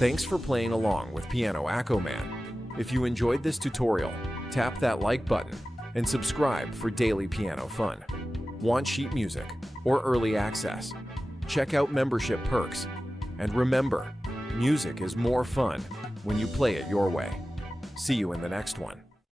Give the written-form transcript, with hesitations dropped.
Thanks for playing along with Piano AccoMan. If you enjoyed this tutorial, tap that like button and subscribe for daily piano fun. Want sheet music or early access? Check out membership perks. And remember, music is more fun when you play it your way. See you in the next one.